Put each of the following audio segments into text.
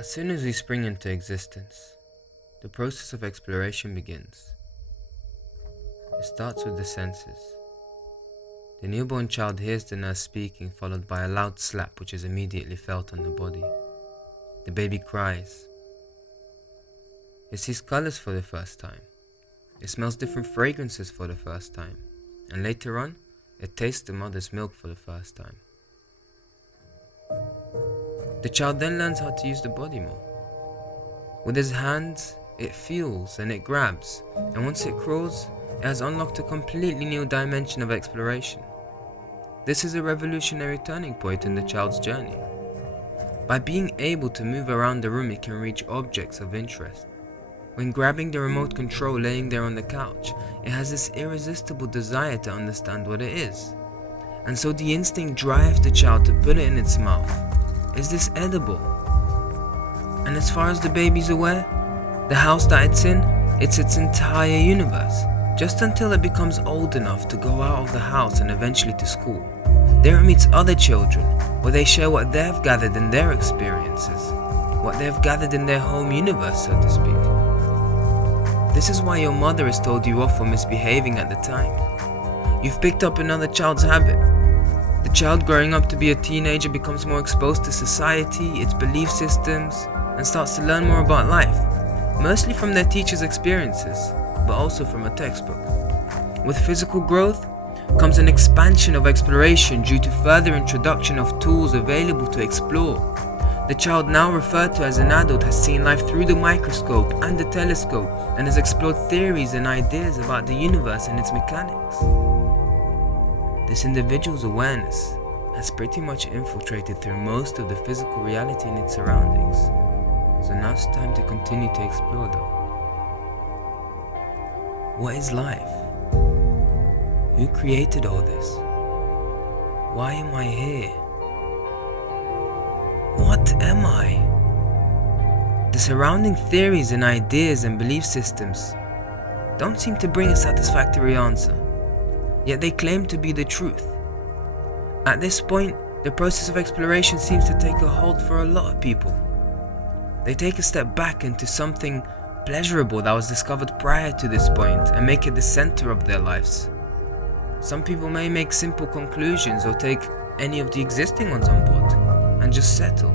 As soon as we spring into existence, the process of exploration begins. It starts with the senses. The newborn child hears the nurse speaking, followed by a loud slap which is immediately felt on the body. The baby cries. It sees colors for the first time. It smells different fragrances for the first time. And later on, it tastes the mother's milk for the first time. The child then learns how to use the body more. With his hands, it feels and it grabs, and once it crawls, it has unlocked a completely new dimension of exploration. This is a revolutionary turning point in the child's journey. By being able to move around the room, it can reach objects of interest. When grabbing the remote control laying there on the couch, it has this irresistible desire to understand what it is. And so the instinct drives the child to put it in its mouth. Is this edible? And as far as the baby's aware, the house that it's in, it's its entire universe. Just until it becomes old enough to go out of the house and eventually to school. There it meets other children, where they share what they've gathered in their experiences, what they've gathered in their home universe, so to speak. This is why your mother has told you off for misbehaving at the time. You've picked up another child's habit. The child growing up to be a teenager becomes more exposed to society, its belief systems, and starts to learn more about life, mostly from their teachers' experiences, but also from a textbook. With physical growth comes an expansion of exploration due to further introduction of tools available to explore. The child, now referred to as an adult, has seen life through the microscope and the telescope and has explored theories and ideas about the universe and its mechanics. This individual's awareness has pretty much infiltrated through most of the physical reality in its surroundings. So now it's time to continue to explore though. What is life? Who created all this? Why am I here? What am I? The surrounding theories and ideas and belief systems don't seem to bring a satisfactory answer, yet they claim to be the truth. At this point, the process of exploration seems to take a hold for a lot of people. They take a step back into something pleasurable that was discovered prior to this point and make it the center of their lives. Some people may make simple conclusions or take any of the existing ones on board and just settle.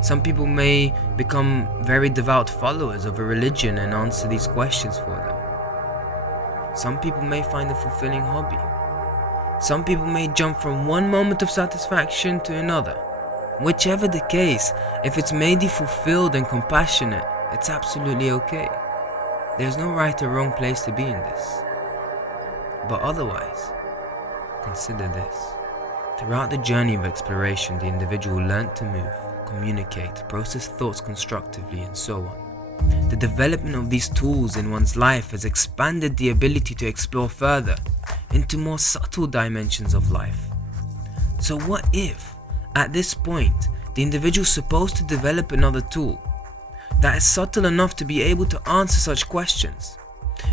Some people may become very devout followers of a religion and answer these questions for them. Some people may find a fulfilling hobby. Some people may jump from one moment of satisfaction to another. Whichever the case, if it's made you fulfilled and compassionate, it's absolutely okay. There's no right or wrong place to be in this. But otherwise, consider this. Throughout the journey of exploration, the individual learnt to move, communicate, process thoughts constructively, and so on. The development of these tools in one's life has expanded the ability to explore further into more subtle dimensions of life. So what if, at this point, the individual is supposed to develop another tool that is subtle enough to be able to answer such questions?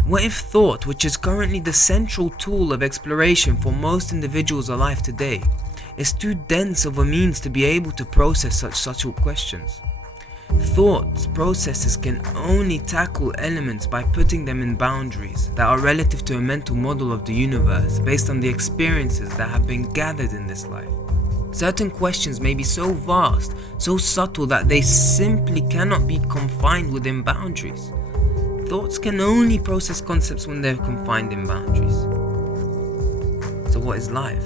What if thought, which is currently the central tool of exploration for most individuals alive today, is too dense of a means to be able to process such subtle questions? Thought processes can only tackle elements by putting them in boundaries that are relative to a mental model of the universe based on the experiences that have been gathered in this life. Certain questions may be so vast, so subtle that they simply cannot be confined within boundaries. Thoughts can only process concepts when they're confined in boundaries. So what is life?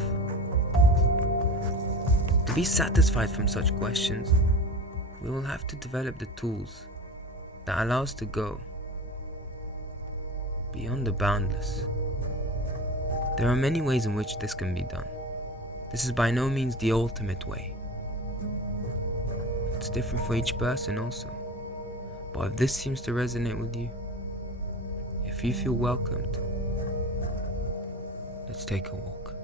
To be satisfied from such questions, we will have to develop the tools that allow us to go beyond the boundless. There are many ways in which this can be done. This is by no means the ultimate way. It's different for each person also. But if this seems to resonate with you, if you feel welcomed, let's take a walk.